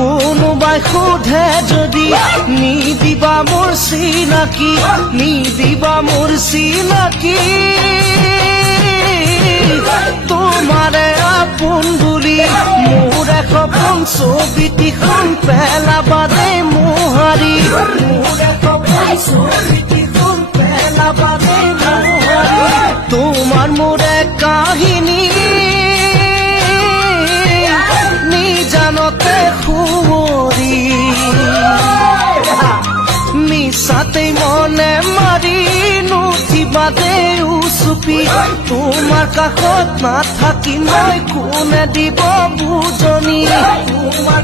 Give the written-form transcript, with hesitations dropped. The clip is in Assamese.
কোনোবাই সোধে যদি নিদিবা মোৰ চিনাকি নিদিবা মোৰ চিনাকি তোমাৰে আপোন বুলি মোৰ সপোন ছবিটিখন পেলাবা দেই মোহাৰি মোৰ সপোন ছবিটিখন পেলাবা দেই মোহাৰি তোমাৰ মোৰে কাহিনী নিজানতে সুঁৱৰি মিছাতে মনে মাৰি নুঠিবা দেই উচুপি তোমাৰ কাষত নাথাকি মই কোনে দিব বুজনি তোমাৰ